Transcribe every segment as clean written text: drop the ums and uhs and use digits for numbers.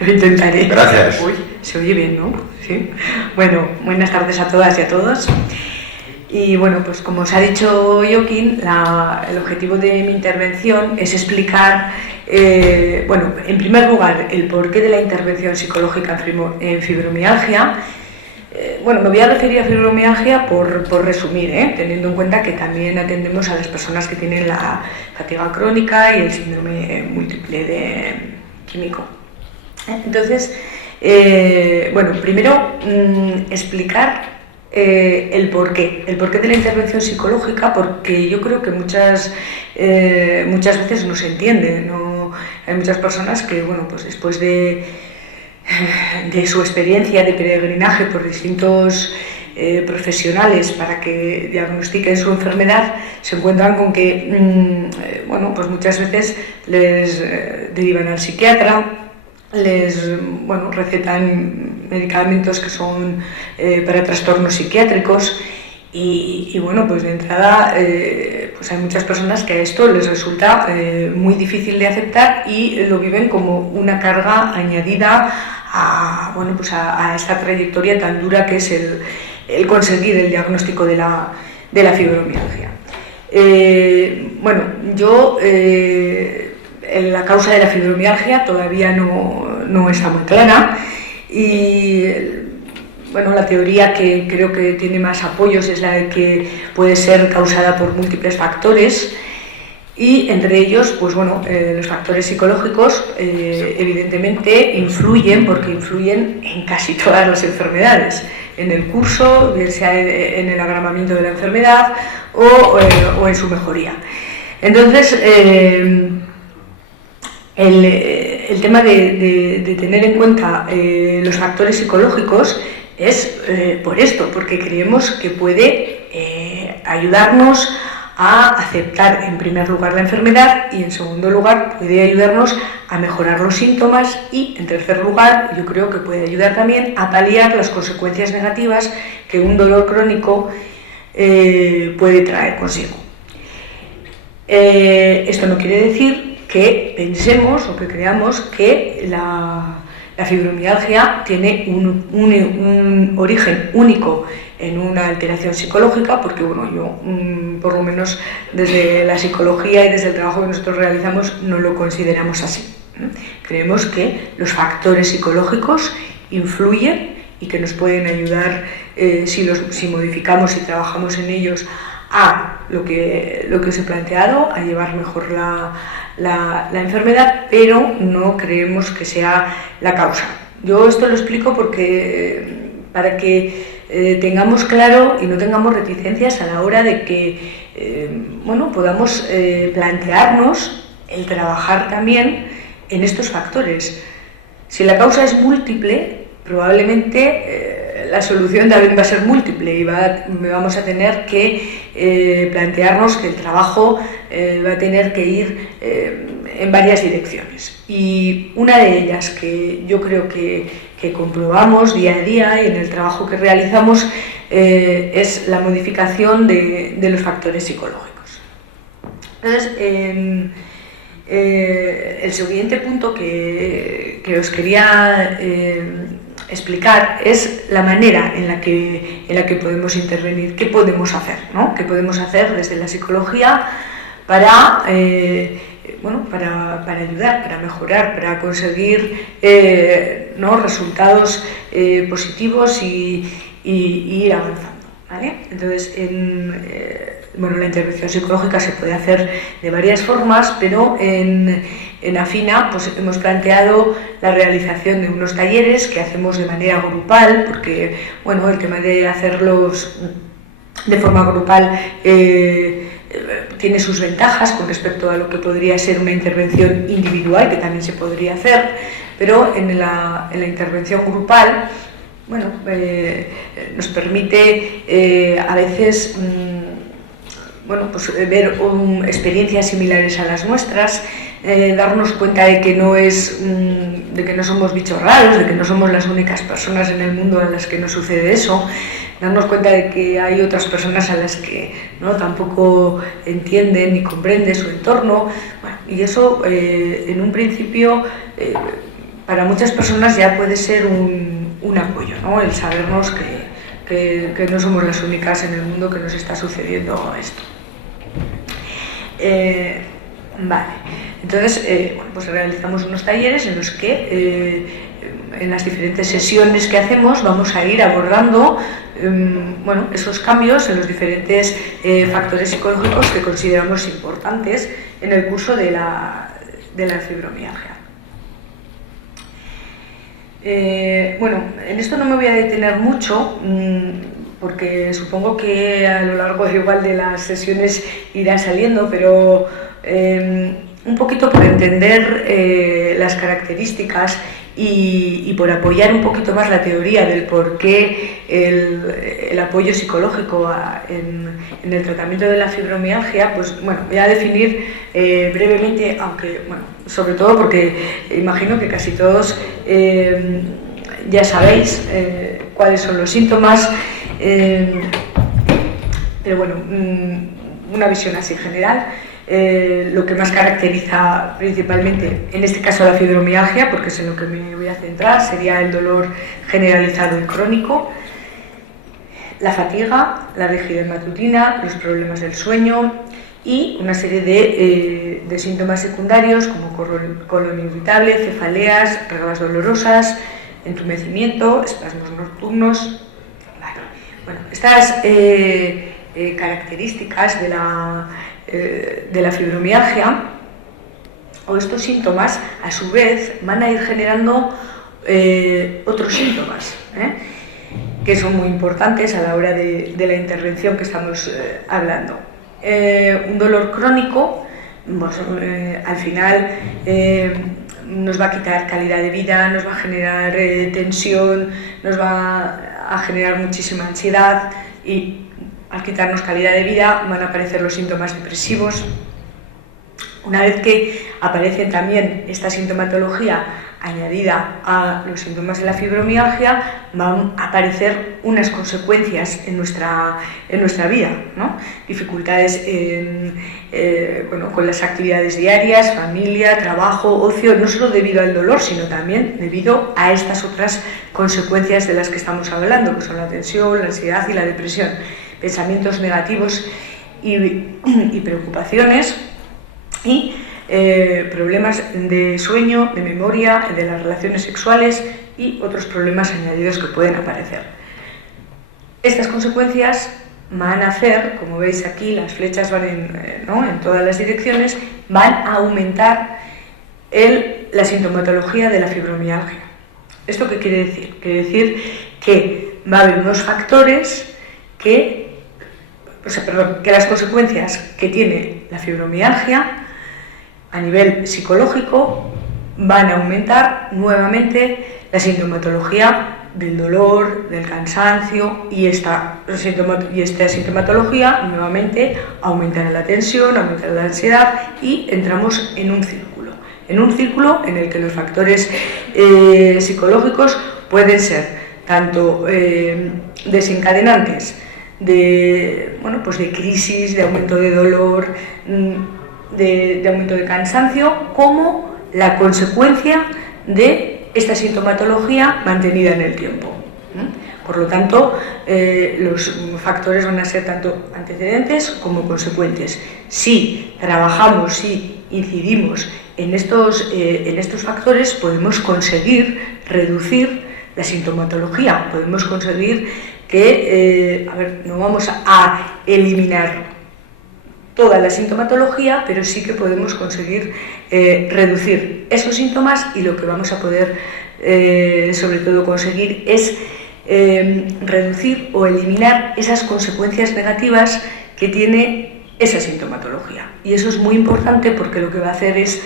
Lo intentaré. Gracias. Uy, se oye bien, ¿no? Sí. Bueno, buenas tardes a todas y a todos. Y bueno, pues como os ha dicho Joaquín, el objetivo de mi intervención es explicar, bueno, en primer lugar, el porqué de la intervención psicológica en fibromialgia. Bueno, me voy a referir a fibromialgia por resumir, teniendo en cuenta que también atendemos a las personas que tienen la fatiga crónica y el síndrome múltiple de químico. Entonces, bueno, primero explicar el porqué de la intervención psicológica, porque yo creo que muchas veces no se entiende, ¿no? Hay muchas personas que, bueno, pues después de su experiencia de peregrinaje por distintos profesionales para que diagnostiquen su enfermedad, se encuentran con que, bueno, pues muchas veces les derivan al psiquiatra, les recetan medicamentos que son para trastornos psiquiátricos y bueno, pues de entrada pues hay muchas personas que a esto les resulta muy difícil de aceptar y lo viven como una carga añadida a, bueno, pues a esta trayectoria tan dura que es el conseguir el diagnóstico de la fibromialgia. Bueno, yo la causa de la fibromialgia todavía no está muy clara y bueno, la teoría que creo que tiene más apoyos es la de que puede ser causada por múltiples factores y entre ellos, pues bueno, los factores psicológicos evidentemente influyen, porque influyen en casi todas las enfermedades, en el curso, bien sea en el agravamiento de la enfermedad o en su mejoría. Entonces, el tema de tener en cuenta los factores psicológicos es por esto, porque creemos que puede ayudarnos a aceptar en primer lugar la enfermedad y en segundo lugar puede ayudarnos a mejorar los síntomas y en tercer lugar yo creo que puede ayudar también a paliar las consecuencias negativas que un dolor crónico puede traer consigo. Esto no quiere decir que pensemos o que creamos que la fibromialgia tiene un origen único en una alteración psicológica, porque bueno, yo por lo menos desde la psicología y desde el trabajo que nosotros realizamos no lo consideramos así. Creemos que los factores psicológicos influyen y que nos pueden ayudar si modificamos y trabajamos en ellos a lo que os he planteado, a llevar mejor la enfermedad, pero no creemos que sea la causa. Yo esto lo explico porque para que tengamos claro y no tengamos reticencias a la hora de que bueno, podamos plantearnos el trabajar también en estos factores. Si la causa es múltiple, probablemente la solución también va a ser múltiple y vamos a tener que plantearnos que el trabajo va a tener que ir en varias direcciones. Y una de ellas que yo creo que comprobamos día a día y en el trabajo que realizamos es la modificación de los factores psicológicos. Entonces, el siguiente punto que os quería explicar es la manera en la que podemos intervenir, qué podemos hacer, ¿no? ¿Qué podemos hacer desde la psicología para ayudar, para mejorar, para conseguir ¿no? resultados positivos y ir avanzando, ¿vale? Entonces, bueno, la intervención psicológica se puede hacer de varias formas, pero en AFINA pues, hemos planteado la realización de unos talleres que hacemos de manera grupal, porque bueno, el tema de hacerlos de forma grupal tiene sus ventajas con respecto a lo que podría ser una intervención individual, que también se podría hacer, pero en la intervención grupal, bueno, nos permite a veces bueno, pues, ver experiencias similares a las nuestras, darnos cuenta de que no somos bichos raros, de que no somos las únicas personas en el mundo a las que nos sucede eso, darnos cuenta de que hay otras personas a las que ¿no? tampoco entienden ni comprenden su entorno, bueno, y eso en un principio para muchas personas ya puede ser un apoyo, ¿no? El sabernos que no somos las únicas en el mundo que nos está sucediendo esto. Vale, entonces bueno, pues realizamos unos talleres en los que en las diferentes sesiones que hacemos vamos a ir abordando bueno, esos cambios en los diferentes factores psicológicos que consideramos importantes en el curso de la fibromialgia. Bueno, en esto no me voy a detener mucho porque supongo que a lo largo igual de las sesiones irá saliendo, pero un poquito por entender las características y por apoyar un poquito más la teoría del por qué el apoyo psicológico en el tratamiento de la fibromialgia, pues bueno, voy a definir brevemente, aunque bueno, sobre todo porque imagino que casi todos ya sabéis cuáles son los síntomas, pero bueno, una visión así general. Lo que más caracteriza principalmente, en este caso la fibromialgia, porque es en lo que me voy a centrar, sería el dolor generalizado y crónico, la fatiga, la rigidez matutina, los problemas del sueño y una serie de síntomas secundarios como colon irritable, cefaleas, reglas dolorosas, entumecimiento, espasmos nocturnos. Vale. Bueno, estas características de la fibromialgia o estos síntomas a su vez van a ir generando otros síntomas que son muy importantes a la hora de la intervención que estamos hablando. Un dolor crónico pues, al final nos va a quitar calidad de vida, nos va a generar tensión, nos va a generar muchísima ansiedad y al quitarnos calidad de vida van a aparecer los síntomas depresivos. Una vez que aparece también esta sintomatología añadida a los síntomas de la fibromialgia, van a aparecer unas consecuencias en nuestra vida, ¿no? Dificultades bueno, con las actividades diarias, familia, trabajo, ocio, no solo debido al dolor, sino también debido a estas otras consecuencias de las que estamos hablando, que son la tensión, la ansiedad y la depresión. Pensamientos negativos y preocupaciones y problemas de sueño, de memoria, de las relaciones sexuales y otros problemas añadidos que pueden aparecer. Estas consecuencias van a hacer, como veis aquí, las flechas van en todas las direcciones, van a aumentar la sintomatología de la fibromialgia. ¿Esto qué quiere decir? Quiere decir que va a haber unos factores que las consecuencias que tiene la fibromialgia a nivel psicológico van a aumentar nuevamente la sintomatología del dolor, del cansancio y esta sintomatología nuevamente aumentará la tensión, aumentará la ansiedad y entramos en un círculo en el que los factores psicológicos pueden ser tanto desencadenantes de crisis, de aumento de dolor, de aumento de cansancio, como la consecuencia de esta sintomatología mantenida en el tiempo. Por lo tanto, los factores van a ser tanto antecedentes como consecuentes. Si trabajamos, si incidimos en estos factores, podemos conseguir reducir la sintomatología, podemos conseguir que, no vamos a eliminar toda la sintomatología, pero sí que podemos conseguir reducir esos síntomas y lo que vamos a poder, sobre todo, conseguir es reducir o eliminar esas consecuencias negativas que tiene esa sintomatología. Y eso es muy importante porque lo que va a hacer es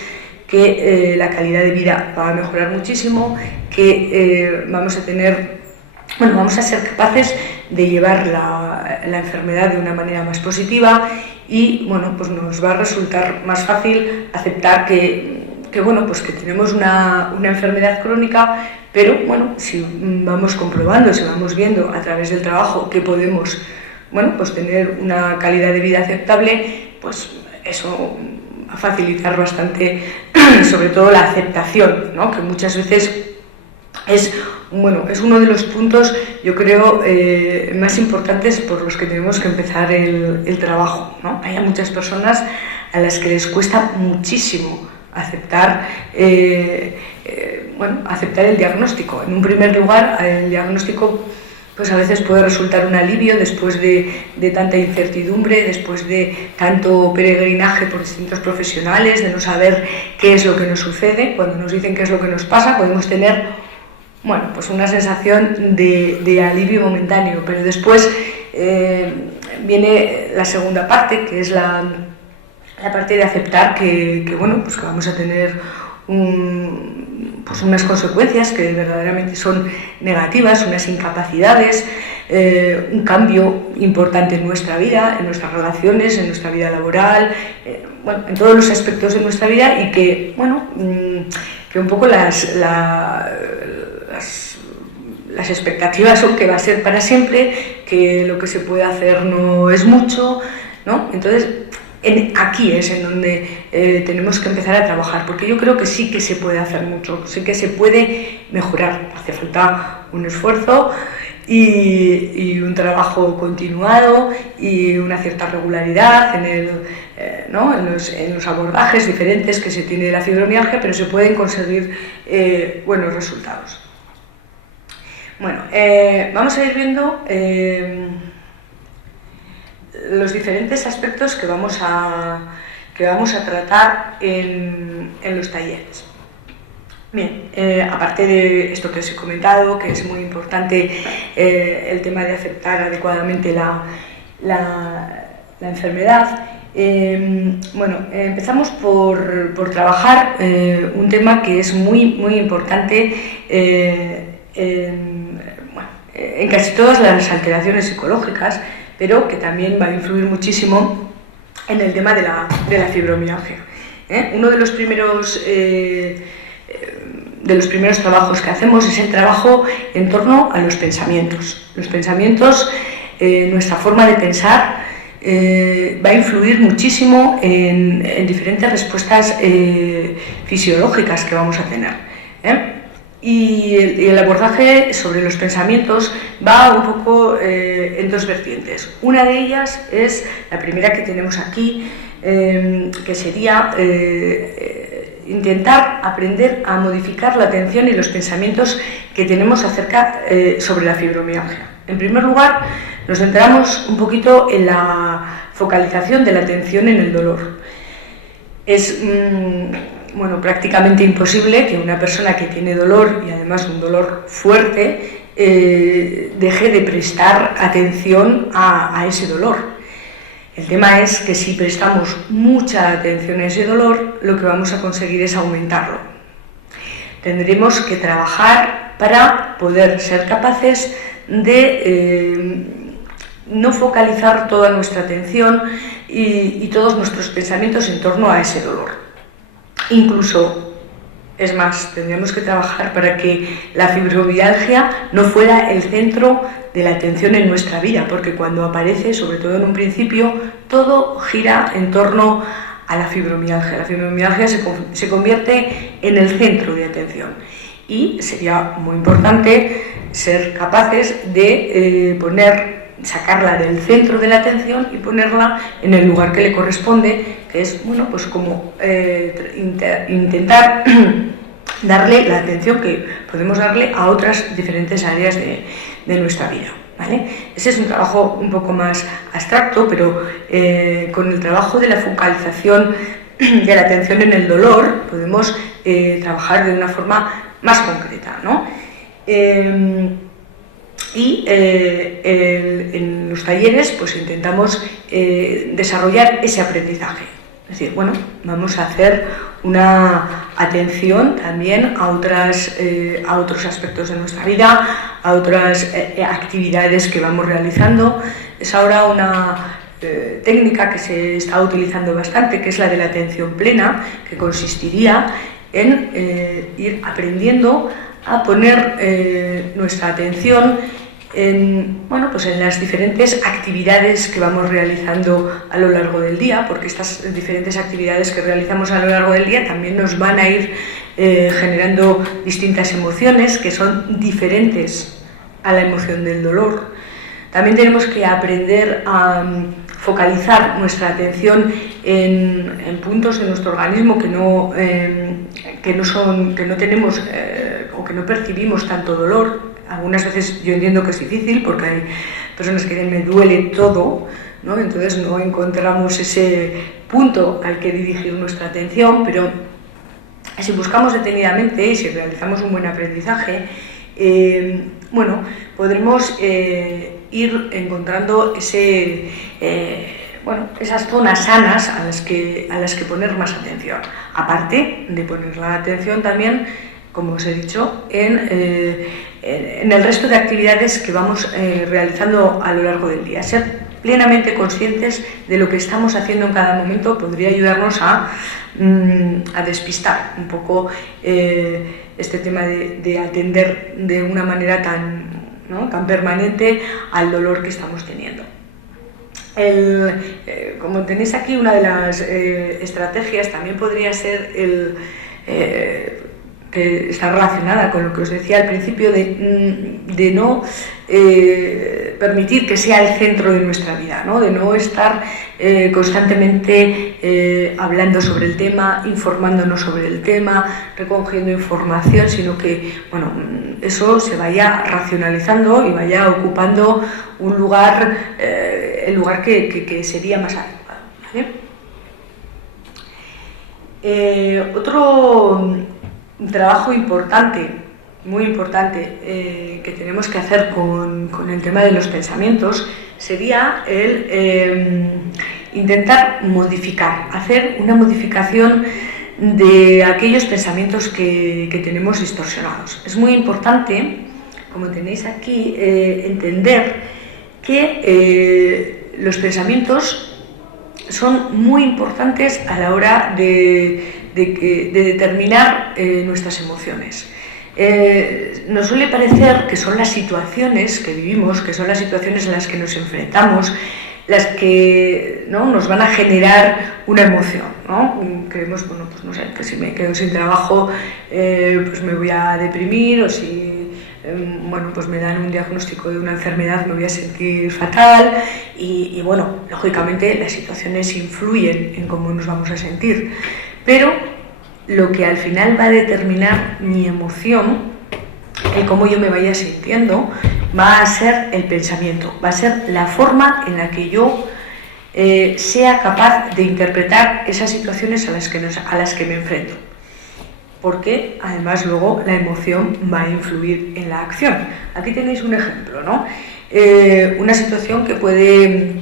que la calidad de vida va a mejorar muchísimo, que vamos a ser capaces de llevar la enfermedad de una manera más positiva y pues nos va a resultar más fácil aceptar que tenemos una enfermedad crónica, pero si vamos comprobando, si vamos viendo a través del trabajo que podemos tener una calidad de vida aceptable, pues eso a facilitar bastante, sobre todo la aceptación, ¿no? Que muchas veces es uno de los puntos, yo creo, más importantes por los que tenemos que empezar el trabajo, ¿no? Hay muchas personas a las que les cuesta muchísimo aceptar aceptar el diagnóstico. En un primer lugar, el diagnóstico pues a veces puede resultar un alivio después de tanta incertidumbre, después de tanto peregrinaje por distintos profesionales, de no saber qué es lo que nos sucede. Cuando nos dicen qué es lo que nos pasa, podemos tener pues una sensación de alivio momentáneo, pero después viene la segunda parte, que es la parte de aceptar que vamos a tener unas consecuencias que verdaderamente son negativas, unas incapacidades, un cambio importante en nuestra vida, en nuestras relaciones, en nuestra vida laboral, en todos los aspectos de nuestra vida, y que un poco las expectativas son que va a ser para siempre, que lo que se puede hacer no es mucho, ¿no? Entonces, aquí es en donde tenemos que empezar a trabajar, porque yo creo que sí que se puede hacer mucho, sí que se puede mejorar. Hace falta un esfuerzo y un trabajo continuado y una cierta regularidad en los abordajes diferentes que se tiene de la fibromialgia, pero se pueden conseguir buenos resultados. Vamos a ir viendo los diferentes aspectos que vamos a tratar en los talleres. Bien, aparte de esto que os he comentado, que es muy importante el tema de aceptar adecuadamente la enfermedad, empezamos por trabajar un tema que es muy importante en casi todas las alteraciones psicológicas, pero que también va a influir muchísimo en el tema de la fibromialgia. Uno de los primeros trabajos que hacemos es el trabajo en torno a los pensamientos. Los pensamientos, nuestra forma de pensar, va a influir muchísimo en diferentes respuestas fisiológicas que vamos a tener. Y el abordaje sobre los pensamientos va un poco en dos vertientes. Una de ellas es la primera que tenemos aquí, que sería intentar aprender a modificar la atención y los pensamientos que tenemos sobre la fibromialgia. En primer lugar, nos centramos un poquito en la focalización de la atención en el dolor. Es prácticamente imposible que una persona que tiene dolor, y además un dolor fuerte, deje de prestar atención a ese dolor. El tema es que si prestamos mucha atención a ese dolor, lo que vamos a conseguir es aumentarlo. Tendremos que trabajar para poder ser capaces de no focalizar toda nuestra atención y todos nuestros pensamientos en torno a ese dolor. Incluso, es más, tendríamos que trabajar para que la fibromialgia no fuera el centro de la atención en nuestra vida, porque cuando aparece, sobre todo en un principio, todo gira en torno a la fibromialgia. La fibromialgia se convierte en el centro de atención, y sería muy importante ser capaces de sacarla del centro de la atención y ponerla en el lugar que le corresponde, que es intentar darle la atención que podemos darle a otras diferentes áreas de nuestra vida, ¿vale? Ese es un trabajo un poco más abstracto, pero con el trabajo de la focalización de la atención en el dolor podemos trabajar de una forma más concreta, ¿no? En los talleres pues intentamos desarrollar ese aprendizaje. Es decir, vamos a hacer una atención también a otros aspectos de nuestra vida, a otras actividades que vamos realizando. Es ahora una técnica que se está utilizando bastante, que es la de la atención plena, que consistiría en ir aprendiendo a poner nuestra atención bueno, pues en las diferentes actividades que vamos realizando a lo largo del día, porque estas diferentes actividades que realizamos a lo largo del día también nos van a ir generando distintas emociones que son diferentes a la emoción del dolor. También tenemos que aprender a focalizar nuestra atención en puntos de nuestro organismo que no tenemos o que no percibimos tanto dolor. Algunas veces yo entiendo que es difícil porque hay personas que dicen me duele todo, ¿no? Entonces no encontramos ese punto al que dirigir nuestra atención, pero si buscamos detenidamente y si realizamos un buen aprendizaje, bueno, podremos ir encontrando esas zonas sanas a las que poner más atención, aparte de poner la atención también, como os he dicho, en el resto de actividades que vamos realizando a lo largo del día. Ser plenamente conscientes de lo que estamos haciendo en cada momento podría ayudarnos a despistar un poco este tema de atender de una manera tan permanente al dolor que estamos teniendo. Como tenéis aquí, una de las estrategias también podría ser que está relacionada con lo que os decía al principio de no permitir que sea el centro de nuestra vida, ¿no? De no estar constantemente hablando sobre el tema, informándonos sobre el tema, recogiendo información, sino que eso se vaya racionalizando y vaya ocupando un lugar, el lugar que sería más adecuado, ¿vale? Otro trabajo importante, muy importante, que tenemos que hacer con el tema de los pensamientos sería el intentar modificar, hacer una modificación de aquellos pensamientos que tenemos distorsionados. Es muy importante, como tenéis aquí, entender que los pensamientos son muy importantes a la hora de determinar nuestras emociones. Nos suele parecer que son las situaciones que vivimos, que son las situaciones en las que nos enfrentamos, las que, ¿no?, nos van a generar una emoción, ¿no? Creemos, que si me quedo sin trabajo, pues me voy a deprimir, o si pues me dan un diagnóstico de una enfermedad me voy a sentir fatal y lógicamente las situaciones influyen en cómo nos vamos a sentir, pero lo que al final va a determinar mi emoción, el cómo yo me vaya sintiendo, va a ser el pensamiento, va a ser la forma en la que yo sea capaz de interpretar esas situaciones a las que me enfrento. Porque además luego la emoción va a influir en la acción. Aquí tenéis un ejemplo, ¿no? Una situación que puede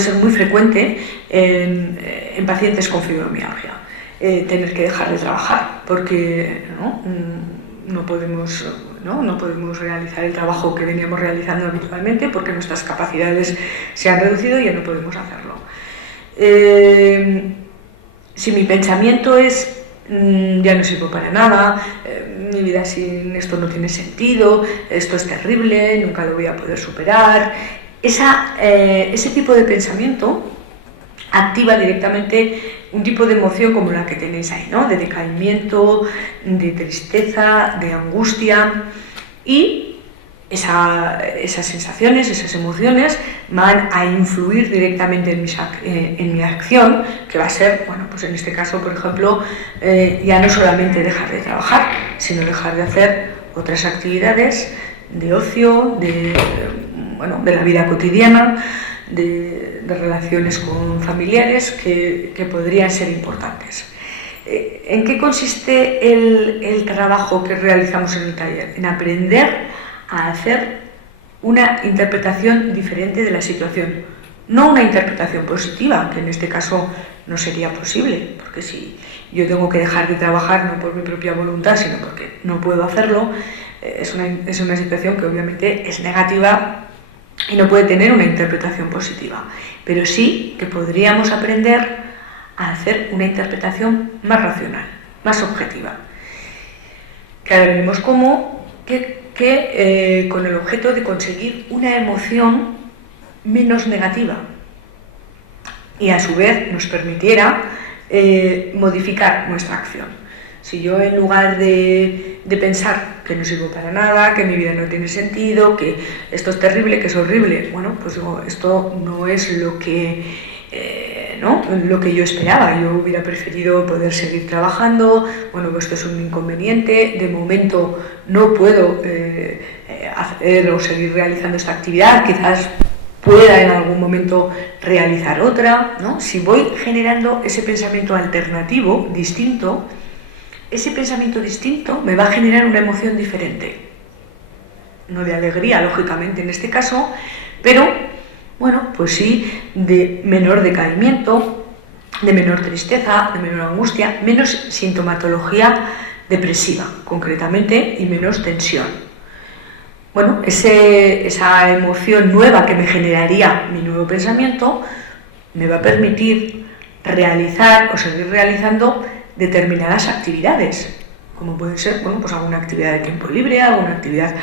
ser muy frecuente en pacientes con fibromialgia. Tener que dejar de trabajar porque no podemos realizar el trabajo que veníamos realizando habitualmente porque nuestras capacidades se han reducido y ya no podemos hacerlo. Si mi pensamiento es ya no sirvo para nada, mi vida sin esto no tiene sentido, esto es terrible, nunca lo voy a poder superar, ese tipo de pensamiento activa directamente un tipo de emoción como la que tenéis ahí, ¿no? De decaimiento, de tristeza, de angustia, y esas sensaciones, esas emociones van a influir directamente en mi acción, que va a ser, pues en este caso, por ejemplo, ya no solamente dejar de trabajar, sino dejar de hacer otras actividades de ocio, de la vida cotidiana, de relaciones con familiares que podrían ser importantes. ¿En qué consiste el trabajo que realizamos en el taller? En aprender a hacer una interpretación diferente de la situación. No una interpretación positiva, que en este caso no sería posible, porque si yo tengo que dejar de trabajar no por mi propia voluntad, sino porque no puedo hacerlo, es una situación que obviamente es negativa y no puede tener una interpretación positiva. Pero sí que podríamos aprender a hacer una interpretación más racional, más objetiva. Que ahora veremos cómo, que que con el objeto de conseguir una emoción menos negativa y a su vez nos permitiera modificar nuestra acción. Si yo, en lugar de pensar que no sirvo para nada, que mi vida no tiene sentido, que esto es terrible, que es horrible, bueno, pues digo, esto no es lo que yo esperaba. Yo hubiera preferido poder seguir trabajando. Bueno, pues esto es un inconveniente, de momento no puedo hacer o seguir realizando esta actividad, quizás pueda en algún momento realizar otra, ¿no? Si voy generando ese pensamiento alternativo, distinto, ese pensamiento distinto me va a generar una emoción diferente. No de alegría, lógicamente, en este caso, pero, bueno, pues sí, de menor decaimiento, de menor tristeza, de menor angustia, menos sintomatología depresiva, concretamente, y menos tensión. Bueno, esa emoción nueva que me generaría mi nuevo pensamiento me va a permitir realizar o seguir realizando determinadas actividades, como puede ser, bueno, pues alguna actividad de tiempo libre, alguna actividad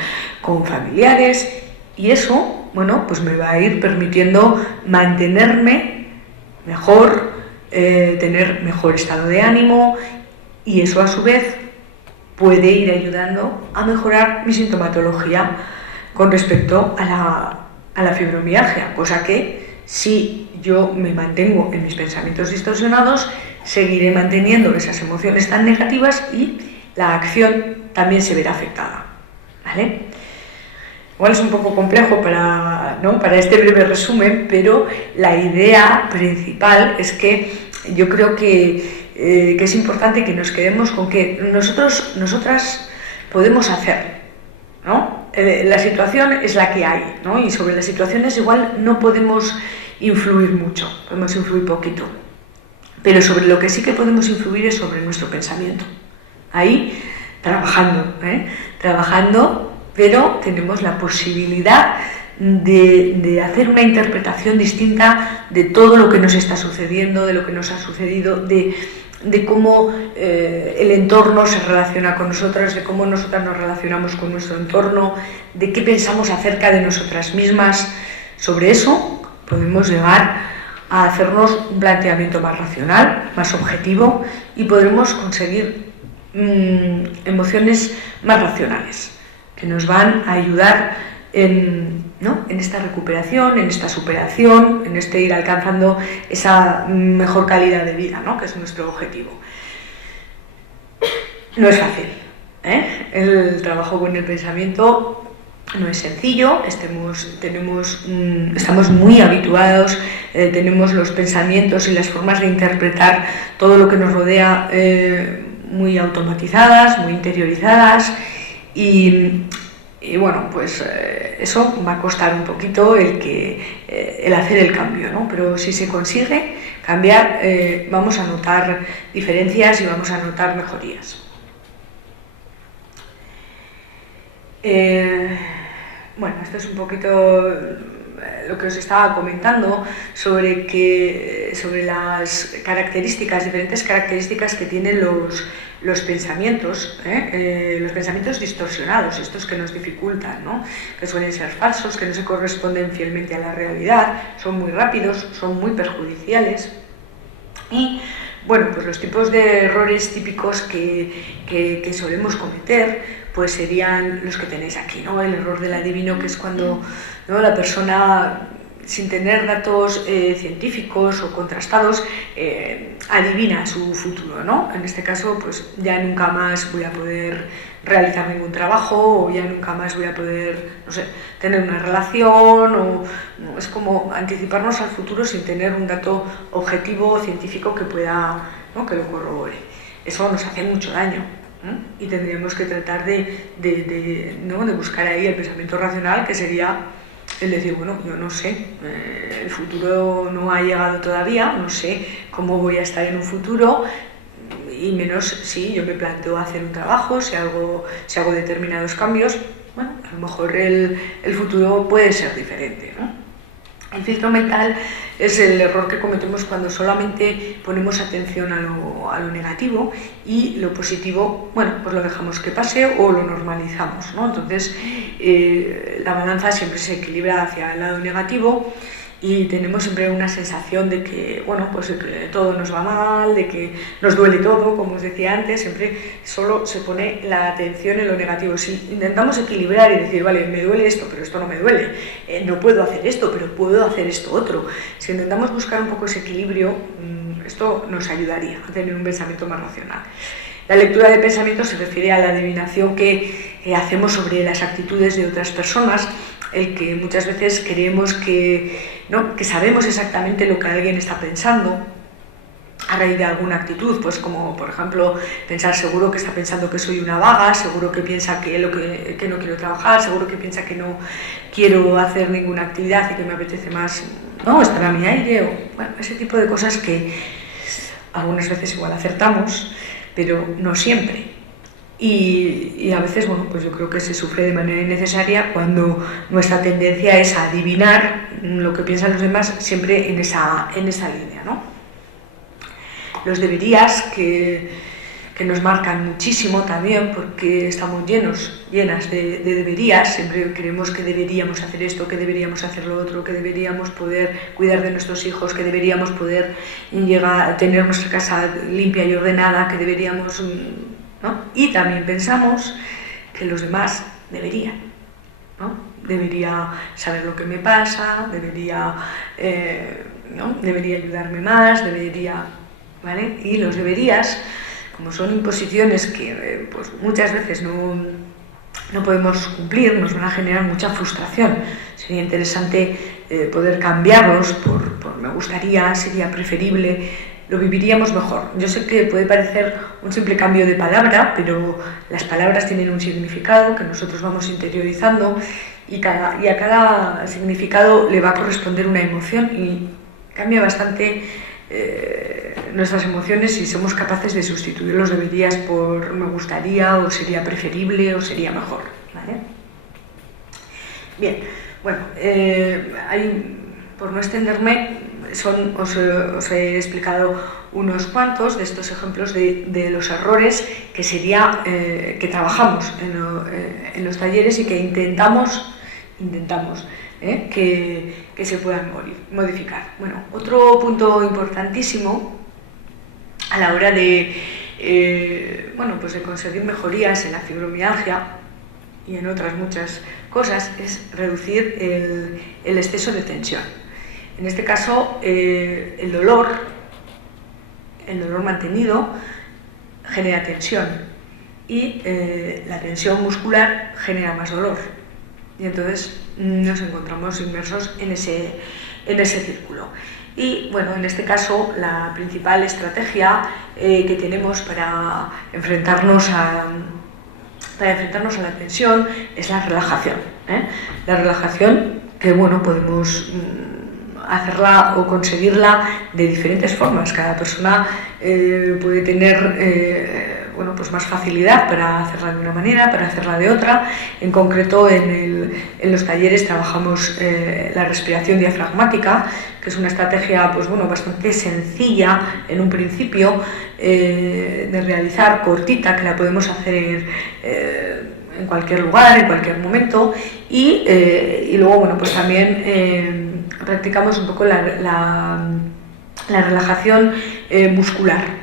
con familiares, y eso, bueno, pues me va a ir permitiendo mantenerme mejor, tener mejor estado de ánimo, y eso a su vez puede ir ayudando a mejorar mi sintomatología con respecto a la fibromialgia, cosa que si yo me mantengo en mis pensamientos distorsionados, seguiré manteniendo esas emociones tan negativas y la acción también se verá afectada, ¿vale? Igual es un poco complejo para este breve resumen, pero la idea principal es que yo creo que es importante que nos quedemos con que nosotras podemos hacer, ¿no? La situación es la que hay, ¿no? Y sobre las situaciones igual no podemos influir mucho, podemos influir poquito. Pero sobre lo que sí que podemos influir es sobre nuestro pensamiento. Ahí, trabajando, pero tenemos la posibilidad de hacer una interpretación distinta de todo lo que nos está sucediendo, de lo que nos ha sucedido, de cómo el entorno se relaciona con nosotras, de cómo nosotras nos relacionamos con nuestro entorno, de qué pensamos acerca de nosotras mismas. Sobre eso podemos llegar a hacernos un planteamiento más racional, más objetivo, y podremos conseguir emociones más racionales que nos van a ayudar en esta recuperación, en esta superación, en este ir alcanzando esa mejor calidad de vida, ¿no? Que es nuestro objetivo. No es fácil, El trabajo con el pensamiento no es sencillo, estamos muy habituados, tenemos los pensamientos y las formas de interpretar todo lo que nos rodea muy automatizadas, muy interiorizadas, y bueno, pues eso va a costar un poquito el hacer el cambio, ¿no? Pero si se consigue cambiar, vamos a notar diferencias y vamos a notar mejorías. Bueno, esto es un poquito lo que os estaba comentando sobre las diferentes características que tienen los pensamientos, los pensamientos distorsionados, estos que nos dificultan, ¿no? Que suelen ser falsos, que no se corresponden fielmente a la realidad, son muy rápidos, son muy perjudiciales. Y bueno, pues los tipos de errores típicos que solemos cometer pues serían los que tenéis aquí, ¿no? El error del adivino, que es cuando, ¿no?, la persona, sin tener datos científicos o contrastados, adivina su futuro, ¿no? En este caso, pues ya nunca más voy a poder realizar ningún trabajo, o ya nunca más voy a poder, no sé, tener una relación, o no, es como anticiparnos al futuro sin tener un dato objetivo o científico que pueda, ¿no?, que lo corrobore. Eso nos hace mucho daño. Y tendríamos que tratar de buscar ahí el pensamiento racional, que sería el decir, bueno, yo no sé, el futuro no ha llegado todavía, no sé cómo voy a estar en un futuro, y menos si yo me planteo hacer un trabajo, si hago determinados cambios, bueno, a lo mejor el futuro puede ser diferente, ¿no? El filtro mental es el error que cometemos cuando solamente ponemos atención a lo negativo y lo positivo, bueno, pues lo dejamos que pase o lo normalizamos, ¿no? Entonces, la balanza siempre se equilibra hacia el lado negativo y tenemos siempre una sensación de que, bueno, pues de que todo nos va mal, de que nos duele todo, como os decía antes, siempre solo se pone la atención en lo negativo. Si intentamos equilibrar y decir, vale, me duele esto, pero esto no me duele, no puedo hacer esto, pero puedo hacer esto otro. Si intentamos buscar un poco ese equilibrio, esto nos ayudaría a tener un pensamiento más racional. La lectura de pensamientos se refiere a la adivinación que hacemos sobre las actitudes de otras personas, el que muchas veces creemos que sabemos exactamente lo que alguien está pensando a raíz de alguna actitud, pues como por ejemplo pensar seguro que está pensando que soy una vaga, seguro que piensa que no quiero trabajar, seguro que piensa que no quiero hacer ninguna actividad y que me apetece más estar a mi aire, o bueno, ese tipo de cosas que algunas veces igual acertamos, pero no siempre. Y a veces, bueno, pues yo creo que se sufre de manera innecesaria cuando nuestra tendencia es a adivinar lo que piensan los demás siempre en esa línea, ¿no? Los deberías que nos marcan muchísimo también, porque estamos llenas de deberías, siempre creemos que deberíamos hacer esto, que deberíamos hacer lo otro, que deberíamos poder cuidar de nuestros hijos, que deberíamos poder llegar a tener nuestra casa limpia y ordenada, que deberíamos... ¿no? Y también pensamos que los demás deberían, ¿no? Debería saber lo que me pasa, debería ayudarme más, ¿vale? Y los deberías, como son imposiciones que pues muchas veces no podemos cumplir, nos van a generar mucha frustración. Sería interesante poder cambiarlos por me gustaría, sería preferible, lo viviríamos mejor. Yo sé que puede parecer un simple cambio de palabra, pero las palabras tienen un significado que nosotros vamos interiorizando y a cada significado le va a corresponder una emoción y cambia bastante nuestras emociones si somos capaces de sustituir los deberías por me gustaría, o sería preferible, o sería mejor, ¿vale? Bien, bueno, por no extenderme, os he explicado unos cuantos de estos ejemplos de los errores que que trabajamos en los talleres y que intentamos que se puedan modificar. Bueno, otro punto importantísimo a la hora de conseguir mejorías en la fibromialgia y en otras muchas cosas es reducir el exceso de tensión. En este caso, el dolor mantenido genera tensión y la tensión muscular genera más dolor. Y entonces nos encontramos inmersos en ese círculo. Y bueno, en este caso, la principal estrategia que tenemos para enfrentarnos a la tensión es la relajación. La relajación que, bueno, podemos hacerla o conseguirla de diferentes formas. Cada persona puede tener pues más facilidad para hacerla de una manera, para hacerla de otra. En concreto, en los talleres trabajamos la respiración diafragmática, que es una estrategia bastante sencilla en un principio de realizar, cortita, que la podemos hacer en cualquier lugar, en cualquier momento, y luego pues también practicamos un poco la relajación muscular.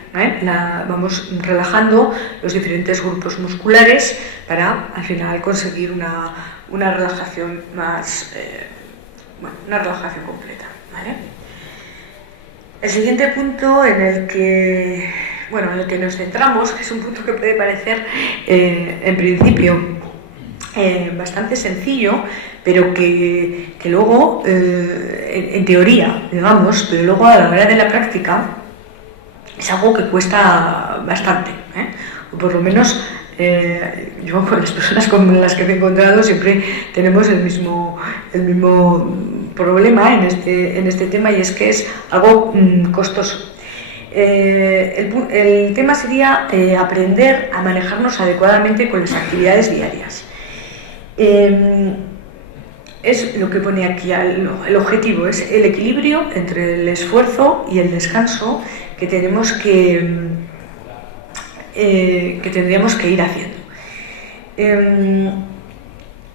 Vamos relajando los diferentes grupos musculares para al final conseguir una relajación más, una relajación completa, ¿vale? El siguiente punto en el que nos centramos, que es un punto que puede parecer en principio bastante sencillo, pero que luego, en teoría, digamos, pero luego a la hora de la práctica es algo que cuesta bastante, o por lo menos yo con las personas con las que me he encontrado siempre tenemos el mismo problema en este tema, y es que es algo costoso. El tema sería aprender a manejarnos adecuadamente con las actividades diarias. es lo que pone aquí, el objetivo es el equilibrio entre el esfuerzo y el descanso que tenemos que tendríamos que ir haciendo.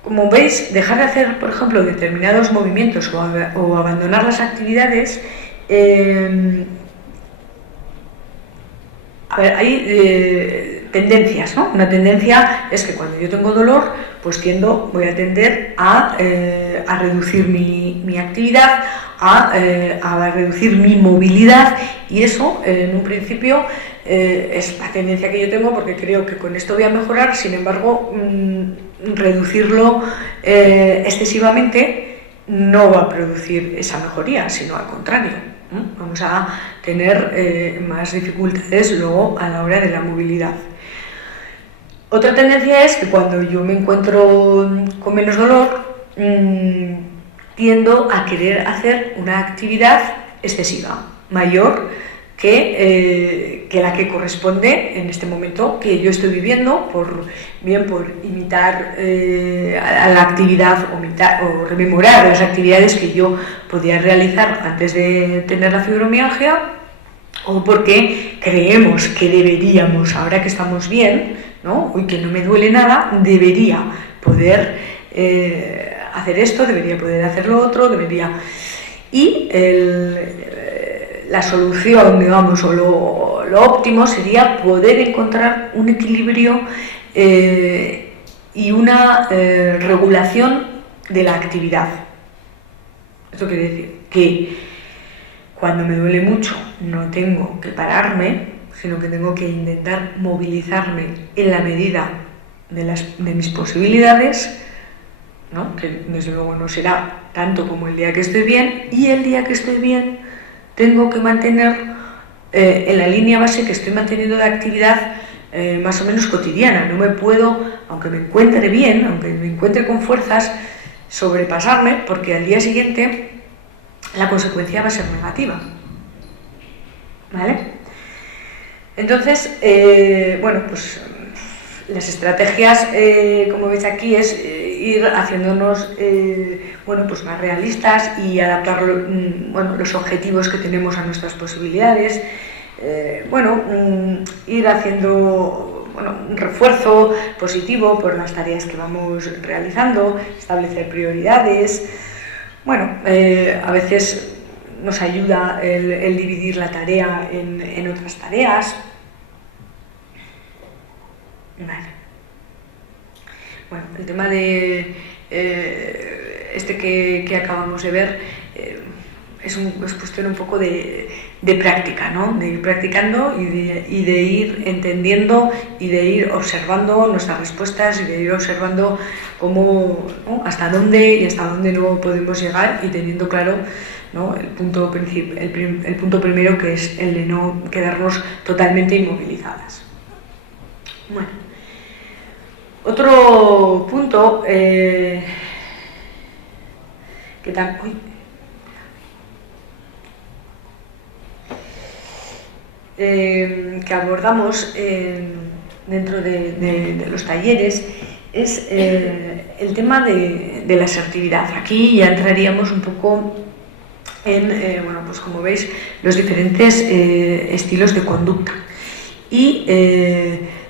Como veis, dejar de hacer, por ejemplo, determinados movimientos o abandonar las actividades, hay tendencias, ¿no? Una tendencia es que cuando yo tengo dolor, pues voy a tender a reducir mi actividad, a reducir mi movilidad, y eso, en un principio, es la tendencia que yo tengo porque creo que con esto voy a mejorar. Sin embargo, reducirlo excesivamente no va a producir esa mejoría, sino al contrario. Vamos a tener más dificultades luego a la hora de la movilidad. Otra tendencia es que cuando yo me encuentro con menos dolor, tiendo a querer hacer una actividad excesiva, mayor que la que corresponde en este momento que yo estoy viviendo, bien por imitar a la actividad o rememorar las actividades que yo podía realizar antes de tener la fibromialgia, o porque creemos que deberíamos, ahora que estamos bien, ¿no? Hoy que no me duele nada, debería poder hacer esto, debería poder hacer lo otro, Y la solución, digamos, o lo óptimo sería poder encontrar un equilibrio y una regulación de la actividad. Esto quiere decir que cuando me duele mucho no tengo que pararme, sino que tengo que intentar movilizarme en la medida de mis posibilidades, ¿no? Que desde luego no será tanto como el día que estoy bien, y el día que estoy bien tengo que mantener en la línea base que estoy manteniendo de actividad más o menos cotidiana. No me puedo, aunque me encuentre bien, aunque me encuentre con fuerzas, sobrepasarme, porque al día siguiente la consecuencia va a ser negativa. ¿Vale? Entonces, bueno, pues las estrategias, como veis aquí, es ir haciéndonos bueno, pues más realistas y adaptar bueno, los objetivos que tenemos a nuestras posibilidades. Bueno, ir haciendo un refuerzo positivo por las tareas que vamos realizando, establecer prioridades. Bueno, a veces nos ayuda el dividir la tarea en otras tareas. Vale. Bueno, el tema de que acabamos de ver es cuestión un poco de práctica, ¿no? De ir practicando y de ir entendiendo y de ir observando nuestras respuestas y de ir observando cómo, ¿no? hasta dónde no podemos llegar, y teniendo claro, ¿no? el punto primero, que es el de no quedarnos totalmente inmovilizadas. Bueno, otro punto que abordamos dentro de los talleres es el tema de la asertividad. Aquí ya entraríamos un poco en, bueno, pues como veis, los diferentes estilos de conducta, y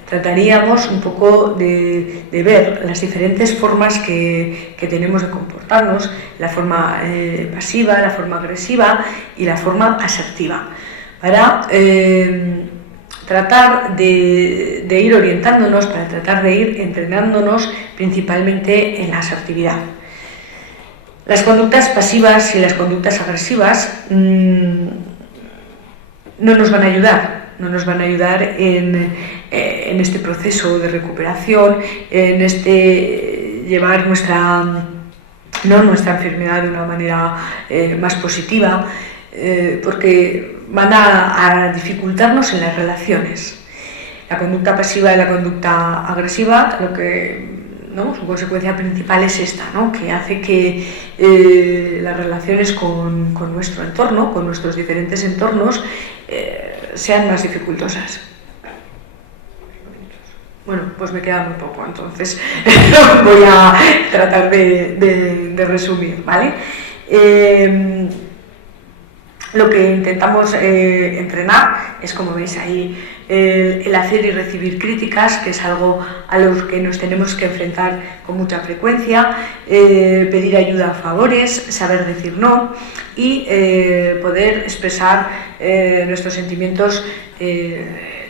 trataríamos un poco de ver las diferentes formas que tenemos de comportarnos, la forma pasiva, la forma agresiva y la forma asertiva, para tratar de ir orientándonos, para tratar de ir entrenándonos principalmente en la asertividad. Las conductas pasivas y las conductas agresivas no nos van a ayudar en este proceso de recuperación, en llevar nuestra enfermedad de una manera más positiva, porque van a dificultarnos en las relaciones. La conducta pasiva y la conducta agresiva, su consecuencia principal es esta, ¿no? Que hace que las relaciones con nuestro entorno, con nuestros diferentes entornos, sean más dificultosas. Bueno, pues me queda muy poco, entonces voy a tratar de resumir, ¿vale? Lo que intentamos entrenar es, como veis ahí, el hacer y recibir críticas, que es algo a lo que nos tenemos que enfrentar con mucha frecuencia, pedir ayuda a favores, saber decir no y poder expresar nuestros sentimientos,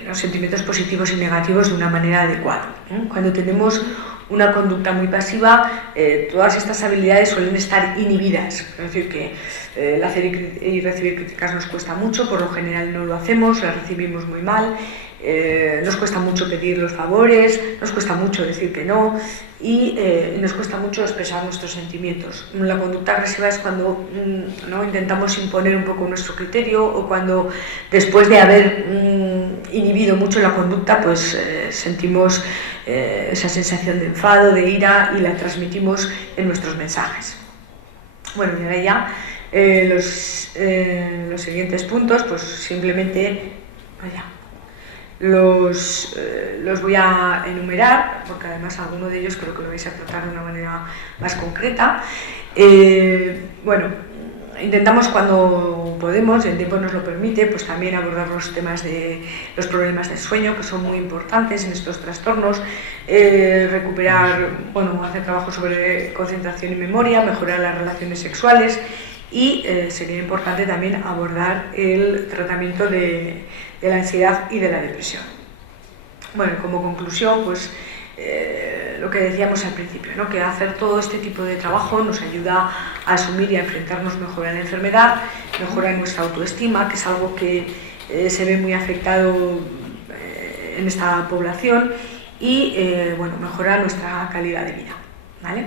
los sentimientos positivos y negativos de una manera adecuada. Cuando tenemos una conducta muy pasiva, todas estas habilidades suelen estar inhibidas, es decir, que el hacer y recibir críticas nos cuesta mucho, por lo general no lo hacemos, las recibimos muy mal, nos cuesta mucho pedir los favores, nos cuesta mucho decir que no y nos cuesta mucho expresar nuestros sentimientos. La conducta agresiva es cuando ¿no? intentamos imponer un poco nuestro criterio o cuando después de haber inhibido mucho la conducta pues sentimos esa sensación de enfado, de ira y la transmitimos en nuestros mensajes. Bueno, y ahora ya los siguientes puntos pues simplemente los voy a enumerar porque además alguno de ellos creo que lo vais a tratar de una manera más concreta. Bueno, intentamos cuando podemos, el tiempo nos lo permite, pues también abordar los temas de los problemas del sueño, que son muy importantes en estos trastornos, recuperar, bueno, hacer trabajo sobre concentración y memoria, mejorar las relaciones sexuales y sería importante también abordar el tratamiento de la ansiedad y de la depresión. Bueno, como conclusión, pues lo que decíamos al principio, ¿no? Que hacer todo este tipo de trabajo nos ayuda a asumir y a enfrentarnos mejor a la enfermedad, mejora nuestra autoestima, que es algo que se ve muy afectado en esta población y bueno, mejora nuestra calidad de vida, ¿vale?